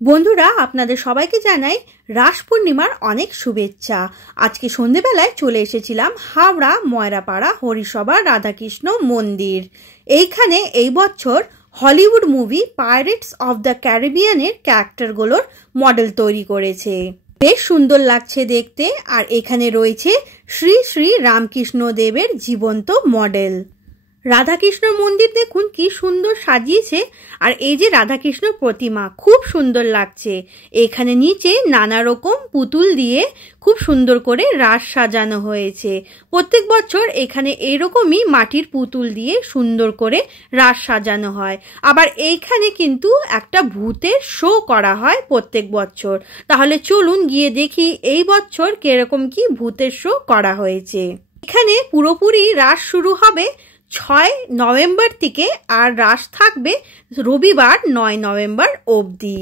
বন্ধুরা আপনাদের সবাইকে জানাই রাস পূর্ণিমার অনেক শুভেচ্ছা। আজকে সন্ধেবেলায় চলে এসেছিলাম হাওড়া ময়রাপাড়া হরিসভা রাধাকৃষ্ণ মন্দির। এইখানে এই বছর Hollywood movie Pirates of the ক্যারিবিয়ানের ক্যারেক্টারগুলোর মডেল তৈরি করেছে। বেশ সুন্দর লাগছে দেখতে। আর এখানে রয়েছে শ্রী শ্রী রামকৃষ্ণ দেবের জীবন্ত মডেল। রাধাকৃষ্ণ মন্দির দেখুন কি সুন্দর সাজিয়েছে। আর এই যে রাধাকৃষ্ণ প্রতিমা খুব সুন্দর লাগছে। এখানে নিচে নানা রকম পুতুল দিয়ে খুব সুন্দর করে রাস সাজানো হয়েছে। প্রত্যেক বছর এখানে এইরকমই মাটির পুতুল দিয়ে সুন্দর করে রাস সাজানো হয়। আবার এইখানে কিন্তু একটা ভূতের শো করা হয় প্রত্যেক বছর। তাহলে চলুন গিয়ে দেখি এই বছর কিরকম কি ভূতের শো করা হয়েছে। এখানে পুরোপুরি রাস শুরু হবে 6 নভেম্বর থেকে আর রাস থাকবে রবিবার 9 নভেম্বর অবধি।